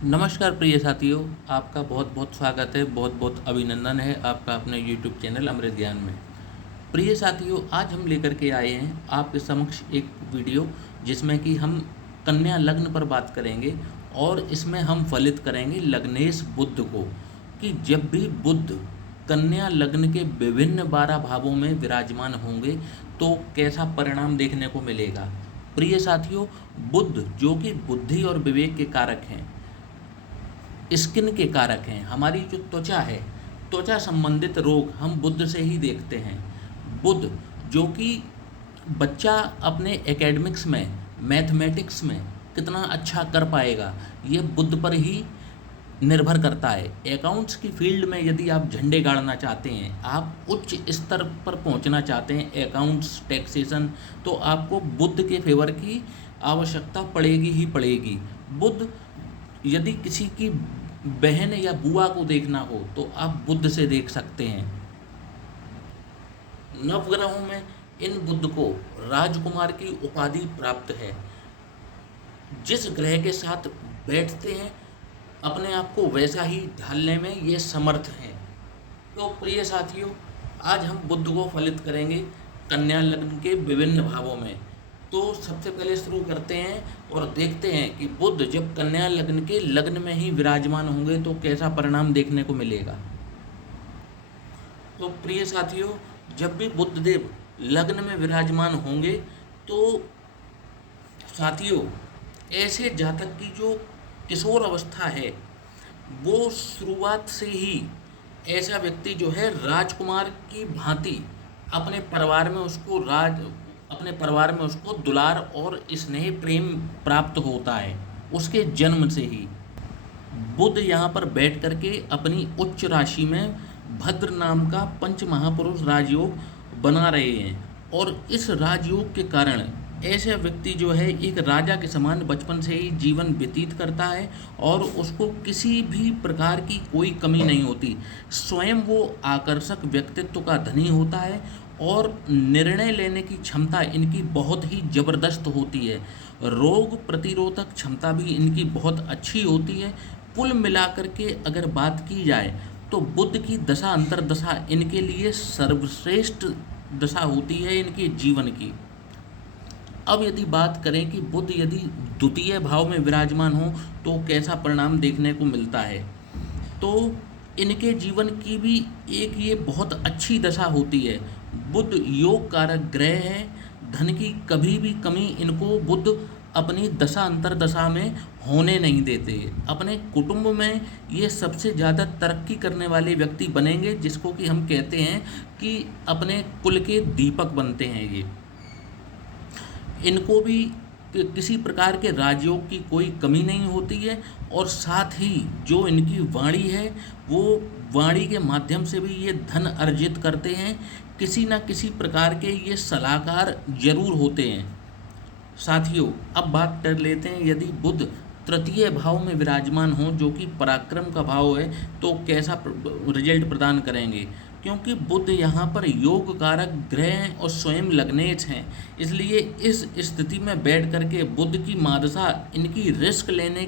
नमस्कार प्रिय साथियों, आपका बहुत बहुत स्वागत है, बहुत बहुत अभिनंदन है आपका अपने यूट्यूब चैनल अमृत ज्ञान में। प्रिय साथियों, आज हम लेकर के आए हैं आपके समक्ष एक वीडियो जिसमें कि हम कन्या लग्न पर बात करेंगे और इसमें हम फलित करेंगे लग्नेश बुध को कि जब भी बुध कन्या लग्न के विभिन्न 12 भावों में विराजमान होंगे तो कैसा परिणाम देखने को मिलेगा। प्रिय साथियों, बुध जो कि बुद्धि और विवेक के कारक हैं, स्किन के कारक हैं, हमारी जो त्वचा है, त्वचा संबंधित रोग हम बुध से ही देखते हैं। बुध जो कि बच्चा अपने एकेडमिक्स में, मैथमेटिक्स में कितना अच्छा कर पाएगा, ये बुध पर ही निर्भर करता है। अकाउंट्स की फील्ड में यदि आप झंडे गाड़ना चाहते हैं, आप उच्च स्तर पर पहुंचना चाहते हैं अकाउंट्स, टैक्सेशन, तो आपको बुध के फेवर की आवश्यकता पड़ेगी ही पड़ेगी। बुध यदि किसी की बहन या बुआ को देखना हो तो आप बुध से देख सकते हैं। नवग्रहों में इन बुध को राजकुमार की उपाधि प्राप्त है। जिस ग्रह के साथ बैठते हैं अपने आप को वैसा ही ढालने में ये समर्थ हैं। तो प्रिय साथियों, आज हम बुध को फलित करेंगे कन्या लग्न के विभिन्न भावों में। तो सबसे पहले शुरू करते हैं और देखते हैं कि बुध जब कन्या लग्न के लग्न में ही विराजमान होंगे तो कैसा परिणाम देखने को मिलेगा। तो प्रिय साथियों, जब भी बुध देव लग्न में विराजमान होंगे तो साथियों, ऐसे जातक की जो किशोर अवस्था है वो शुरुआत से ही ऐसा व्यक्ति जो है राजकुमार की भांति अपने परिवार में उसको दुलार और स्नेह प्रेम प्राप्त होता है उसके जन्म से ही। बुध यहाँ पर बैठ करके अपनी उच्च राशि में भद्र नाम का पंच महापुरुष राजयोग बना रहे हैं और इस राजयोग के कारण ऐसा व्यक्ति जो है एक राजा के समान बचपन से ही जीवन व्यतीत करता है और उसको किसी भी प्रकार की कोई कमी नहीं होती। स्वयं वो आकर्षक व्यक्तित्व का धनी होता है और निर्णय लेने की क्षमता इनकी बहुत ही ज़बरदस्त होती है। रोग प्रतिरोधक क्षमता भी इनकी बहुत अच्छी होती है। कुल मिलाकर के अगर बात की जाए तो बुध की दशा अंतर्दशा इनके लिए सर्वश्रेष्ठ दशा होती है इनके जीवन की। अब यदि बात करें कि बुध यदि द्वितीय भाव में विराजमान हो तो कैसा परिणाम देखने को मिलता है, तो इनके जीवन की भी एक ये बहुत अच्छी दशा होती है। बुध योग कारक ग्रह है, धन की कभी भी कमी इनको बुध अपनी दशा अंतर्दशा में होने नहीं देते। अपने कुटुंब में ये सबसे ज़्यादा तरक्की करने वाले व्यक्ति बनेंगे, जिसको कि हम कहते हैं कि अपने कुल के दीपक बनते हैं ये। इनको भी किसी प्रकार के राजयोग की कोई कमी नहीं होती है और साथ ही जो इनकी वाणी है वो वाणी के माध्यम से भी ये धन अर्जित करते हैं। किसी न किसी प्रकार के ये सलाहकार जरूर होते हैं। साथियों, अब बात कर लेते हैं यदि बुध तृतीय भाव में विराजमान हो जो कि पराक्रम का भाव है तो कैसा रिजल्ट प्रदान करेंगे। क्योंकि बुध यहाँ पर योग कारक ग्रह हैं और स्वयं लग्नेश हैं, इसलिए इस स्थिति में बैठ करके बुध की महादशा इनकी रिस्क लेने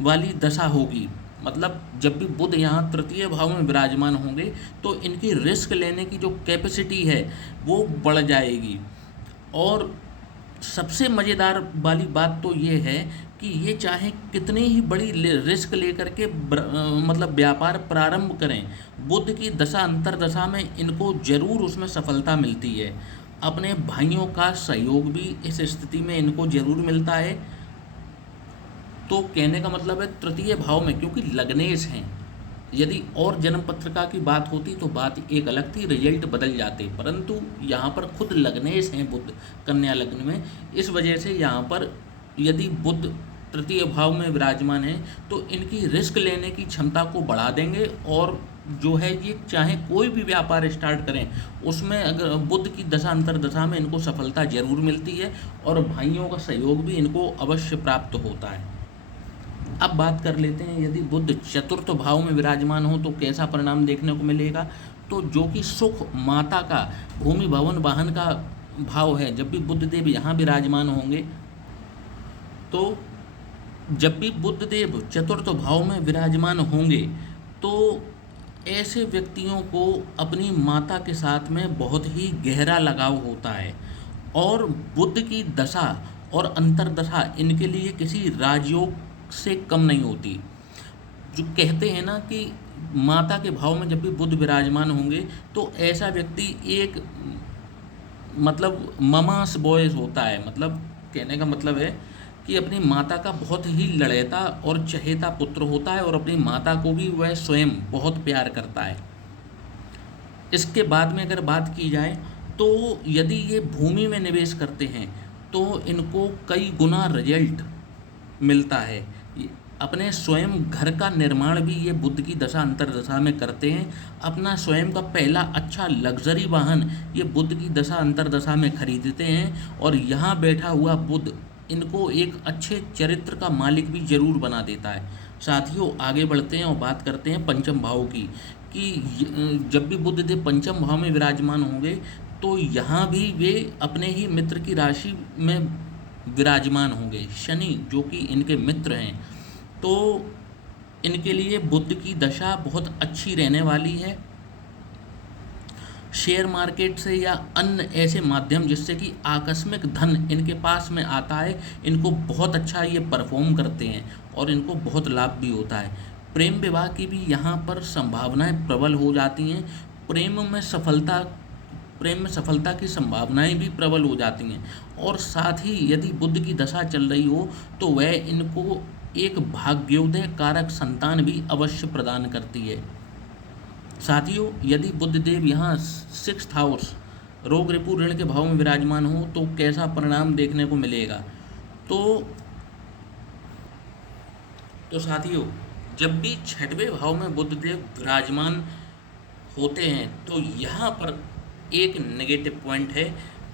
वाली दशा होगी। मतलब जब भी बुध यहाँ तृतीय भाव में विराजमान होंगे तो इनकी रिस्क लेने की जो कैपेसिटी है वो बढ़ जाएगी। और सबसे मज़ेदार वाली बात तो ये है कि ये चाहे कितनी ही बड़ी रिस्क लेकर के मतलब व्यापार प्रारंभ करें, बुध की दशा अंतर्दशा में इनको जरूर उसमें सफलता मिलती है। अपने भाइयों का सहयोग भी इस स्थिति में इनको जरूर मिलता है। तो कहने का मतलब है तृतीय भाव में, क्योंकि लग्नेश हैं, यदि और जन्म पत्रिका की बात होती तो बात एक अलग थी, रिजल्ट बदल जाते, परंतु यहाँ पर खुद लग्नेश हैं बुध कन्या लग्न में। इस वजह से यहाँ पर यदि बुध तृतीय भाव में विराजमान है तो इनकी रिस्क लेने की क्षमता को बढ़ा देंगे और जो है ये चाहे कोई भी व्यापार स्टार्ट करें उसमें अगर बुध की दशा अंतर्दशा में इनको सफलता जरूर मिलती है और भाइयों का सहयोग भी इनको अवश्य प्राप्त होता है। अब बात कर लेते हैं यदि बुध चतुर्थ भाव में विराजमान हो तो कैसा परिणाम देखने को मिलेगा। तो जो कि सुख, माता का, भूमि, भवन, वाहन का भाव है, जब भी बुध देव यहाँ विराजमान होंगे तो जब भी बुध देव चतुर्थ भाव में विराजमान होंगे तो ऐसे व्यक्तियों को अपनी माता के साथ में बहुत ही गहरा लगाव होता है, और बुध की दशा और अंतर्दशा इनके लिए किसी राजयोग से कम नहीं होती। जो कहते हैं ना कि माता के भाव में जब भी बुध विराजमान होंगे तो ऐसा व्यक्ति एक मतलब ममास बॉयज होता है। मतलब कहने का मतलब है कि अपनी माता का बहुत ही लड़ैता और चहेता पुत्र होता है, और अपनी माता को भी वह स्वयं बहुत प्यार करता है। इसके बाद में अगर बात की जाए तो यदि ये भूमि में निवेश करते हैं तो इनको कई गुना रिजल्ट मिलता है। अपने स्वयं घर का निर्माण भी ये बुध की दशा अंतर्दशा में करते हैं। अपना स्वयं का पहला अच्छा लग्जरी वाहन ये बुध की दशा अंतर्दशा में खरीदते हैं, और यहाँ बैठा हुआ बुध इनको एक अच्छे चरित्र का मालिक भी जरूर बना देता है। साथियों, आगे बढ़ते हैं और बात करते हैं पंचम भाव की, कि जब भी बुध देव पंचम भाव में विराजमान होंगे तो यहाँ भी वे अपने ही मित्र की राशि में विराजमान होंगे। शनि जो कि इनके मित्र हैं, तो इनके लिए बुध की दशा बहुत अच्छी रहने वाली है। शेयर मार्केट से या अन्य ऐसे माध्यम जिससे कि आकस्मिक धन इनके पास में आता है, इनको बहुत अच्छा ये परफॉर्म करते हैं और इनको बहुत लाभ भी होता है। प्रेम विवाह की भी यहाँ पर संभावनाएं प्रबल हो जाती हैं। प्रेम में सफलता की संभावनाएं भी प्रबल हो जाती हैं, और साथ ही यदि बुध की दशा चल रही हो तो वह इनको एक भाग्योदय कारक संतान भी अवश्य प्रदान करती है। साथियों, यदि बुध देव यहाँ 6th हाउस रोग रिपु ऋण के भाव में विराजमान हो तो कैसा परिणाम देखने को मिलेगा। तो साथियों, जब भी 6वें भाव में बुध देव विराजमान होते हैं तो यहाँ पर एक नेगेटिव पॉइंट है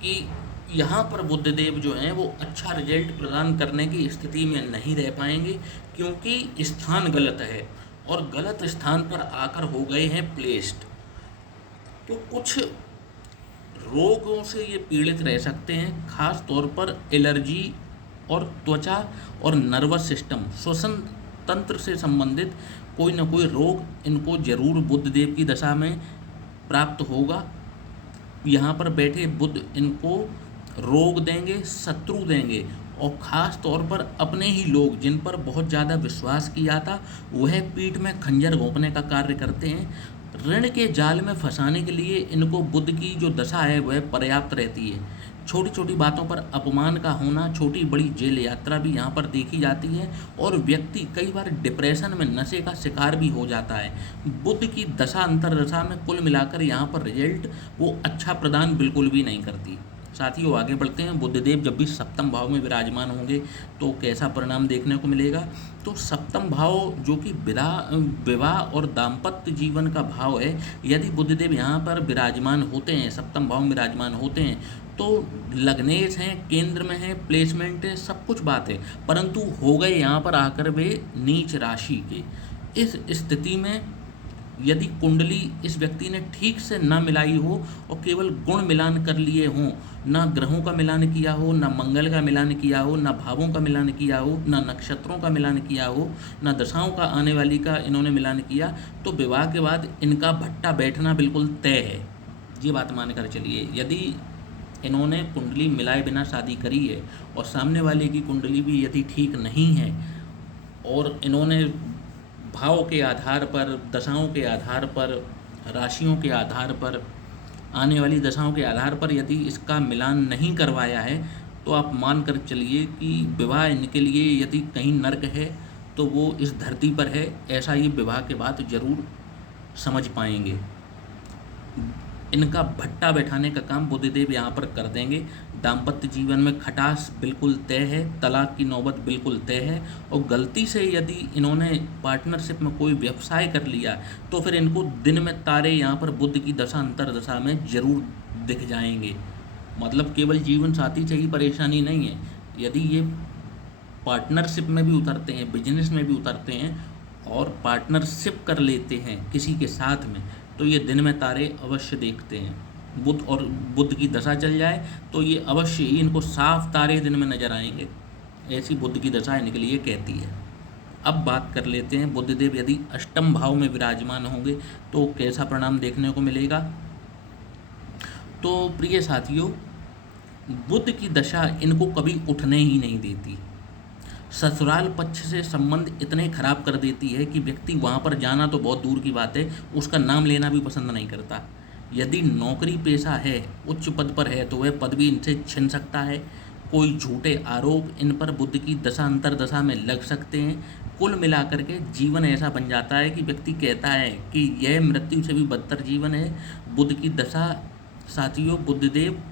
कि यहाँ पर बुध देव जो हैं वो अच्छा रिजल्ट प्रदान करने की स्थिति में नहीं रह पाएंगे, क्योंकि स्थान गलत है और गलत स्थान पर आकर हो गए हैं प्लेस्ड। तो कुछ रोगों से ये पीड़ित रह सकते हैं, खास तौर पर एलर्जी और त्वचा और नर्वस सिस्टम श्वसन तंत्र से संबंधित कोई ना कोई रोग इनको जरूर बुध देव की दशा में प्राप्त होगा। यहाँ पर बैठे बुध इनको रोग देंगे, शत्रु देंगे, और ख़ास तौर पर अपने ही लोग जिन पर बहुत ज़्यादा विश्वास किया जाता वह पीठ में खंजर घोंपने का कार्य करते हैं। ऋण के जाल में फंसाने के लिए इनको बुध की जो दशा है वह पर्याप्त रहती है। छोटी छोटी बातों पर अपमान का होना, छोटी बड़ी जेल यात्रा भी यहाँ पर देखी जाती है, और व्यक्ति कई बार डिप्रेशन में नशे का शिकार भी हो जाता है। बुध की दशा अंतर्दशा में कुल मिलाकर यहाँ पर रिजल्ट वो अच्छा प्रदान बिल्कुल भी नहीं करती। साथियों, आगे बढ़ते हैं। बुधदेव जब भी सप्तम भाव में विराजमान होंगे तो कैसा परिणाम देखने को मिलेगा। तो सप्तम भाव जो कि विवाह और दाम्पत्य जीवन का भाव है, यदि बुधदेव यहाँ पर विराजमान होते हैं, सप्तम भाव में विराजमान होते हैं, तो लग्नेश हैं, केंद्र में है, प्लेसमेंट है, सब कुछ बात है, परंतु हो गए यहाँ पर आकर वे नीच राशि के। इस स्थिति में यदि कुंडली इस व्यक्ति ने ठीक से ना मिलाई हो और केवल गुण मिलान कर लिए हों, ना ग्रहों का मिलान किया हो, ना मंगल का मिलान किया हो, ना भावों का मिलान किया हो, ना नक्षत्रों का मिलान किया हो, ना दशाओं का आने वाली का इन्होंने मिलान किया, तो विवाह के बाद इनका भट्टा बैठना बिल्कुल तय है। ये बात मान कर चलिए। यदि इन्होंने कुंडली मिलाए बिना शादी करी है और सामने वाले की कुंडली भी यदि ठीक नहीं है, और इन्होंने भाव के आधार पर, दशाओं के आधार पर, राशियों के आधार पर, आने वाली दशाओं के आधार पर यदि इसका मिलान नहीं करवाया है, तो आप मान कर चलिए कि विवाह इनके लिए यदि कहीं नर्क है तो वो इस धरती पर है। ऐसा ये विवाह के बाद जरूर समझ पाएंगे। इनका भट्टा बैठाने का काम बुधदेव यहाँ पर कर देंगे। दाम्पत्य जीवन में खटास बिल्कुल तय है, तलाक की नौबत बिल्कुल तय है, और गलती से यदि इन्होंने पार्टनरशिप में कोई व्यवसाय कर लिया तो फिर इनको दिन में तारे यहाँ पर बुध की दशा अंतर्दशा में जरूर दिख जाएंगे। मतलब केवल जीवन साथी से ही परेशानी नहीं है, यदि ये पार्टनरशिप में भी उतरते हैं, बिजनेस में भी उतरते हैं और पार्टनरशिप कर लेते हैं किसी के साथ में, तो ये दिन में तारे अवश्य देखते हैं। बुध की दशा चल जाए तो ये अवश्य ही इनको साफ तारे दिन में नजर आएंगे। ऐसी बुध की दशा इनके लिए कहती है। अब बात कर लेते हैं, बुधदेव यदि अष्टम भाव में विराजमान होंगे तो कैसा परिणाम देखने को मिलेगा। तो प्रिय साथियों, बुध की दशा इनको कभी उठने ही नहीं देती। ससुराल पक्ष से संबंध इतने खराब कर देती है कि व्यक्ति वहाँ पर जाना तो बहुत दूर की बात है, उसका नाम लेना भी पसंद नहीं करता। यदि नौकरी पेशा है, उच्च पद पर है, तो वह पद भी इनसे छिन सकता है। कोई झूठे आरोप इन पर बुध की दशा अंतरदशा में लग सकते हैं। कुल मिलाकर के जीवन ऐसा बन जाता है कि व्यक्ति कहता है कि यह मृत्यु से भी बदतर जीवन है। बुध की दशा साथियों, बुधदेव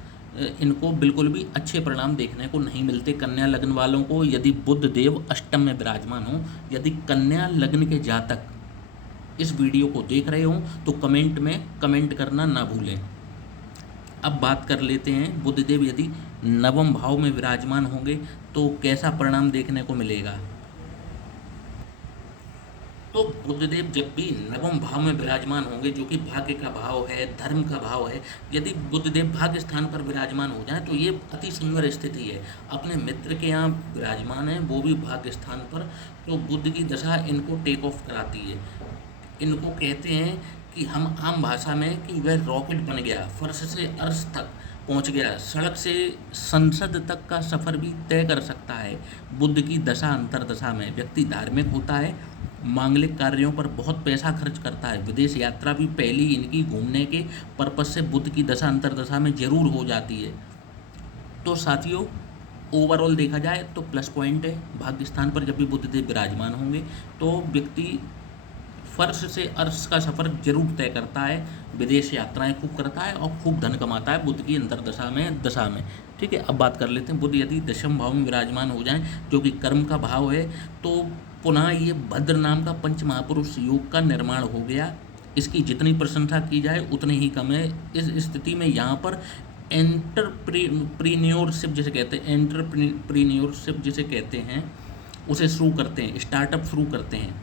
इनको बिल्कुल भी अच्छे परिणाम देखने को नहीं मिलते। कन्या लग्न वालों को यदि बुध देव अष्टम में विराजमान हो, यदि कन्या लग्न के जातक इस वीडियो को देख रहे हो तो कमेंट में कमेंट करना ना भूलें। अब बात कर लेते हैं, बुधदेव यदि नवम भाव में विराजमान होंगे तो कैसा परिणाम देखने को मिलेगा। तो बुधदेव जब भी नवम भाव में विराजमान होंगे, जो कि भाग्य का भाव है, धर्म का भाव है, यदि बुधदेव भाग्य स्थान पर विराजमान हो जाए तो ये अति सुंदर स्थिति है। अपने मित्र के यहाँ विराजमान है, वो भी भाग्य स्थान पर, तो बुध की दशा इनको टेक ऑफ कराती है। इनको कहते हैं कि हम आम भाषा में कि वह रॉकेट बन गया, फर्श से अर्श तक पहुंच गया, सड़क से संसद तक का सफ़र भी तय कर सकता है। बुध की दशा अंतरदशा में व्यक्ति धार्मिक होता है, मांगलिक कार्यों पर बहुत पैसा खर्च करता है। विदेश यात्रा भी पहली इनकी घूमने के पर्पज से बुध की दशा अंतरदशा में जरूर हो जाती है। तो साथियों, ओवरऑल देखा जाए तो प्लस पॉइंट है। भाग्य स्थान पर जब भी बुधदेव विराजमान होंगे तो व्यक्ति फर्श से अर्श का सफ़र जरूर तय करता है, विदेश यात्राएं खूब करता है और खूब धन कमाता है बुध की अंतरदशा में। ठीक है, अब बात कर लेते हैं, बुध यदि दशम भाव में विराजमान हो जाएं, जो कि कर्म का भाव है, तो पुनः ये भद्र नाम का पंच महापुरुष योग का निर्माण हो गया। इसकी जितनी प्रशंसा की जाए उतनी ही कम है। इस स्थिति में यहाँ पर एंटरप्रीन्योरशिप जिसे कहते हैं उसे शुरू करते हैं, स्टार्टअप शुरू करते हैं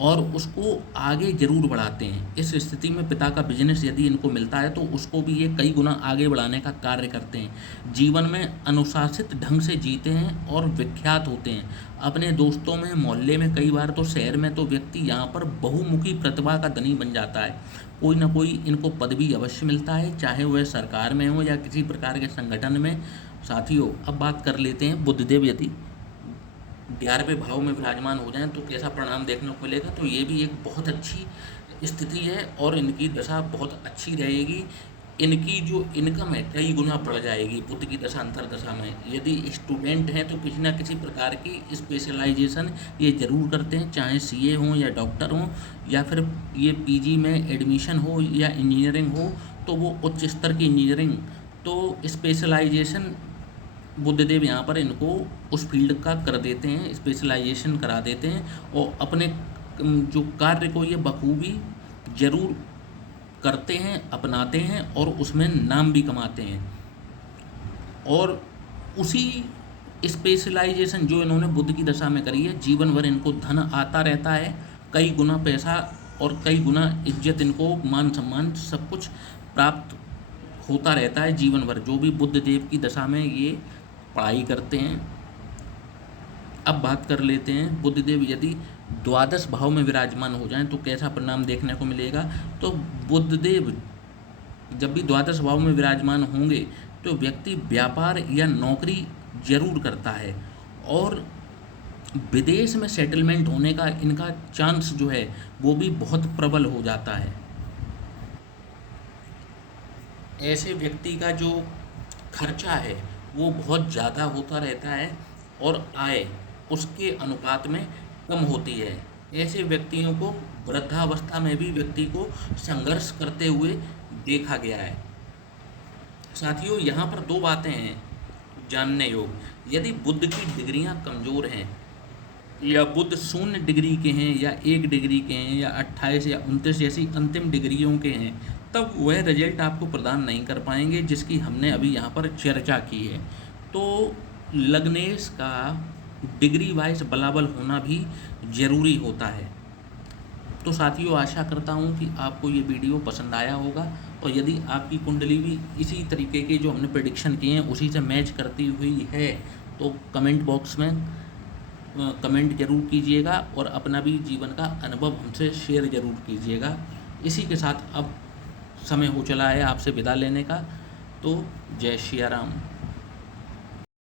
और उसको आगे जरूर बढ़ाते हैं। इस स्थिति में पिता का बिजनेस यदि इनको मिलता है तो उसको भी ये कई गुना आगे बढ़ाने का कार्य करते हैं। जीवन में अनुशासित ढंग से जीते हैं और विख्यात होते हैं। अपने दोस्तों में, मोहल्ले में, कई बार तो शहर में, तो व्यक्ति यहाँ पर बहुमुखी प्रतिभा का धनी बन जाता है। कोई ना कोई इनको पद भी अवश्य मिलता है, चाहे वह सरकार में हो या किसी प्रकार के संगठन में। साथियों, अब बात कर लेते हैं, बुधदेव यदि 11वें भाव में विराजमान हो जाएं तो कैसा परिणाम देखने को मिलेगा। तो ये भी एक बहुत अच्छी स्थिति है और इनकी दशा बहुत अच्छी रहेगी। इनकी जो इनकम है कई गुना बढ़ जाएगी बुध की दशा अंतरदशा में। यदि स्टूडेंट हैं तो किसी ना किसी प्रकार की स्पेशलाइजेशन ये जरूर करते हैं, चाहे सीए हों या डॉक्टर हों या फिर ये पीजी में एडमिशन हो या इंजीनियरिंग हो, तो वो उच्च स्तर की इंजीनियरिंग, तो स्पेशलाइजेशन बुधदेव यहाँ पर इनको उस फील्ड का कर देते हैं, स्पेशलाइजेशन करा देते हैं और अपने जो कार्य को ये बखूबी जरूर करते हैं, अपनाते हैं और उसमें नाम भी कमाते हैं। और उसी स्पेशलाइजेशन जो इन्होंने बुध की दशा में करी है, जीवन भर इनको धन आता रहता है, कई गुना पैसा और कई गुना इज्जत, इनको मान सम्मान सब कुछ प्राप्त होता रहता है जीवन भर, जो भी बुध देव की दशा में ये पढ़ाई करते हैं। अब बात कर लेते हैं, बुधदेव यदि द्वादश भाव में विराजमान हो जाएं तो कैसा परिणाम देखने को मिलेगा। तो बुधदेव जब भी द्वादश भाव में विराजमान होंगे तो व्यक्ति व्यापार या नौकरी जरूर करता है और विदेश में सेटलमेंट होने का इनका चांस जो है वो भी बहुत प्रबल हो जाता है। ऐसे व्यक्ति का जो खर्चा है वो बहुत ज़्यादा होता रहता है और आय उसके अनुपात में कम होती है। ऐसे व्यक्तियों को वृद्धावस्था में भी व्यक्ति को संघर्ष करते हुए देखा गया है। साथियों, यहाँ पर दो बातें हैं जानने योग। यदि बुध की डिग्रियाँ कमज़ोर हैं या बुध 0 डिग्री के हैं या 1 डिग्री के हैं या 28 या 29 जैसी अंतिम डिग्रियों के हैं, तब वह रिजल्ट आपको प्रदान नहीं कर पाएंगे जिसकी हमने अभी यहाँ पर चर्चा की है। तो लग्नेश का डिग्री वाइज बलाबल होना भी ज़रूरी होता है। तो साथियों, आशा करता हूँ कि आपको ये वीडियो पसंद आया होगा और यदि आपकी कुंडली भी इसी तरीके के जो हमने प्रेडिक्शन किए हैं उसी से मैच करती हुई है तो कमेंट बॉक्स में कमेंट ज़रूर कीजिएगा और अपना भी जीवन का अनुभव हमसे शेयर ज़रूर कीजिएगा। इसी के साथ अब समय हो चला है आपसे विदा लेने का। तो जय सिया राम।